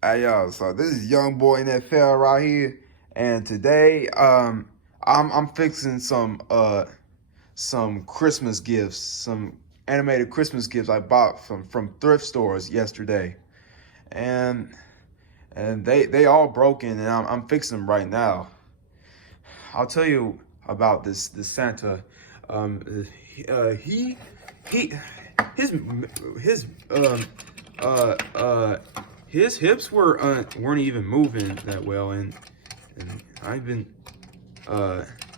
Hey yo, so this is young boy NFL right here, and today I'm fixing some Christmas gifts, some animated Christmas gifts I bought from thrift stores yesterday, and they all broken, and I'm fixing them right now. I'll tell you about this Santa. He he his his uh uh his hips weren't even moving that well, and I've been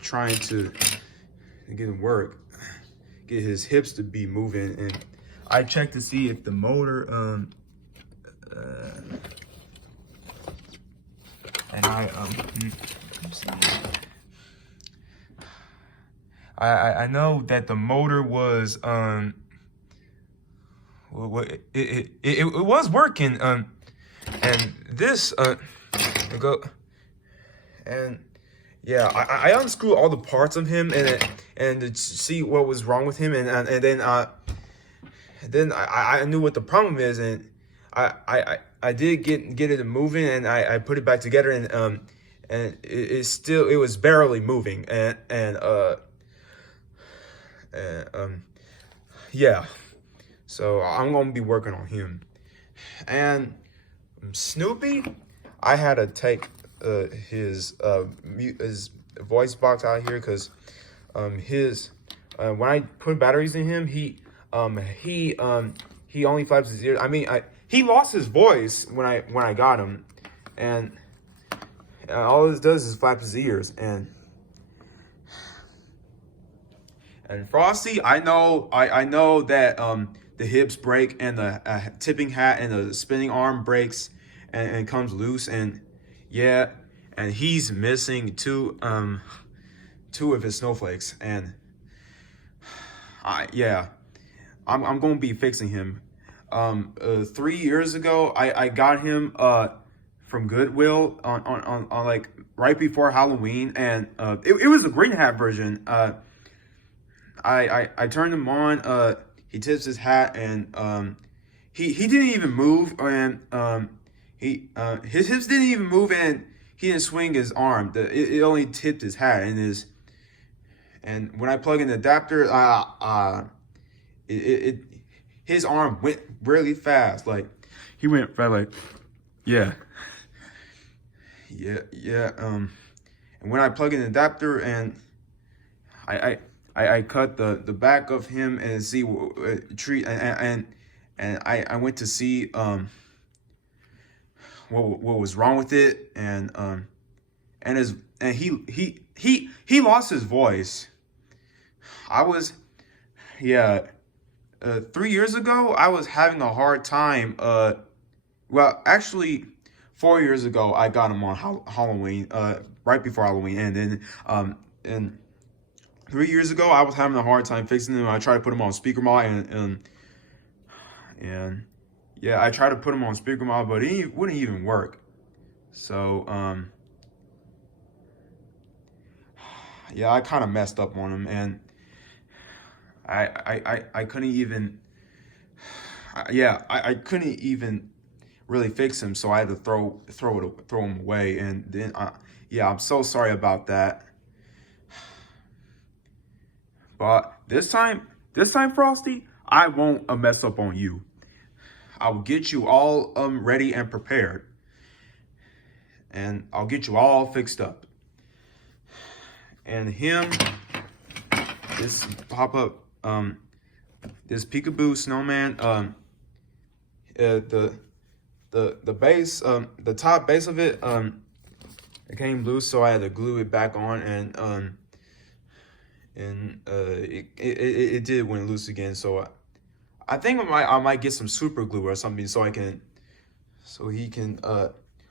trying to get him get his hips to be moving, and I checked to see if the motor uh and I know that the motor was it was working, and this go and yeah, I unscrewed all the parts of him, and to see what was wrong with him, and then I knew what the problem is, and I did get it moving, and I put it back together, and it was barely moving, and yeah. So I'm gonna be working on him. And Snoopy, I had to take his voice box out here because his when I put batteries in him, he only flaps his ears. I mean, he lost his voice when I got him, and all this does is flap his ears. And Frosty, I know that the hips break, and the tipping hat and the spinning arm breaks, and comes loose, and yeah, and he's missing two of his snowflakes, and I'm gonna be fixing him. 3 years ago, I got him from Goodwill on like right before Halloween, and it was the green hat version. I turned him on. He tips his hat, and he didn't even move, and his hips didn't even move, and he didn't swing his arm. It only tipped his hat, and when I plug in the adapter, his arm went really fast. Like he went fast, like yeah, yeah. And when I plug in the adapter, and I cut the back of him and see treat, and I went to see what was wrong with it, and he lost his voice. I was yeah 3 years ago I was having a hard time. Well, actually 4 years ago I got him on Halloween, right before Halloween, and then and 3 years ago, I was having a hard time fixing them. I tried to put them on speaker mod, and yeah, I tried to put them on speaker mod, but it wouldn't even work. So yeah, I kind of messed up on them, and I couldn't even I couldn't even really fix him, so I had to throw him away, and then yeah, I'm so sorry about that. But this time, Frosty, I won't mess up on you. I will get you all ready and prepared, and I'll get you all fixed up. And him, this pop up, this PeekaBoo snowman, the base, the top base of it, it came loose, so I had to glue it back on, and it did went loose again. So I think I might get some super glue or something, so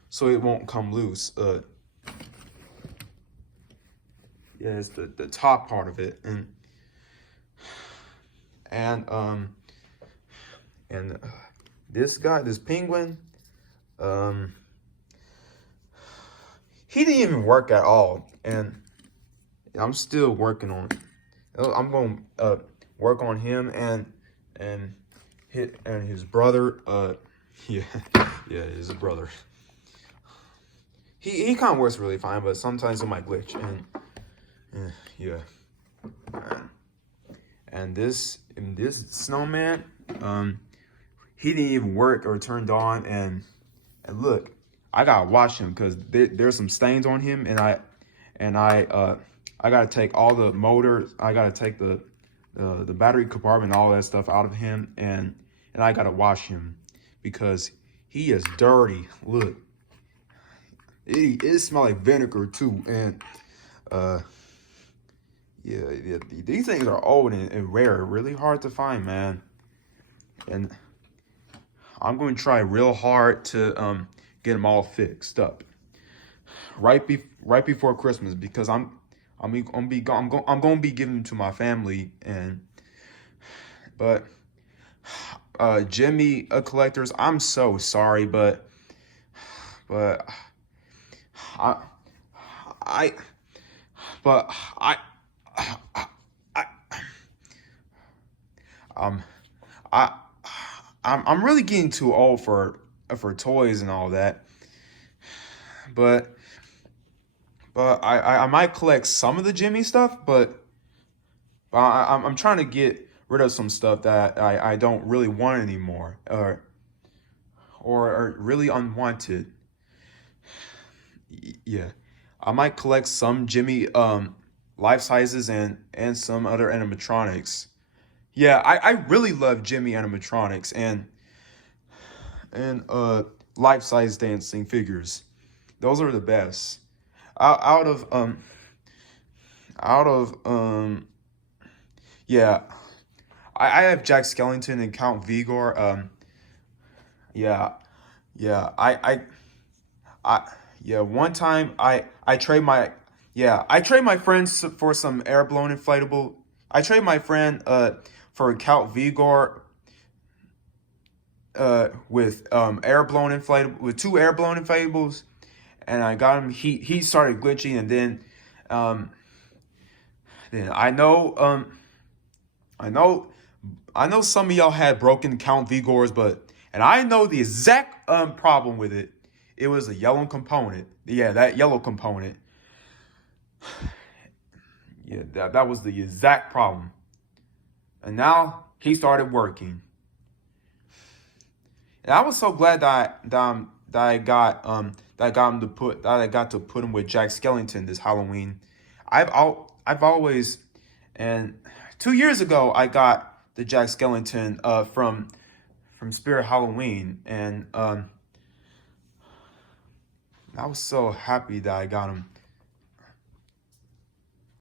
so it won't come loose. Yeah, it's the top part of it, and this guy, this penguin, he didn't even work at all, and I'm still working on it. I'm going to work on him and his brother. Yeah, yeah, his brother. He kind of works really fine, but sometimes it might glitch. And yeah, and this snowman, he didn't even work or turned on. And look, I gotta wash him because there's some stains on him, and I gotta take all the motors. I gotta take the battery compartment, all that stuff out of him, and I gotta wash him because he is dirty. Look, it smells like vinegar too, and yeah, these things are old and rare, really hard to find, man. And I'm going to try real hard to get them all fixed up right before Christmas because I'm going to be giving them to my family. And but Gemmy collectors, I'm so sorry, but I I but I um I I'm really getting too old for toys and all that. But I might collect some of the Jimmy stuff, but I'm trying to get rid of some stuff that I don't really want anymore, or are really unwanted. Yeah, I might collect some Jimmy life sizes and some other animatronics. Yeah, I really love Jimmy animatronics and life size dancing figures. Those are the best. Out, out of out of yeah, I have Jack Skellington and Count Vigor. Yeah, yeah. I yeah. One time I trade my I trade my friends for some air blown inflatable. I trade my friend for Count Vigor with air blown inflatable with two air blown inflatables, and I got him. He started glitching, and um then I know I know some of y'all had broken Count Vigors, and I know the exact problem with it. It was a yellow component. Yeah, that yellow component. Yeah, that was the exact problem. And now he started working. And I was so glad that I got him to put that I got to put him with Jack Skellington this Halloween. I've always and 2 years ago I got the Jack Skellington from Spirit Halloween, and I was so happy that I got him.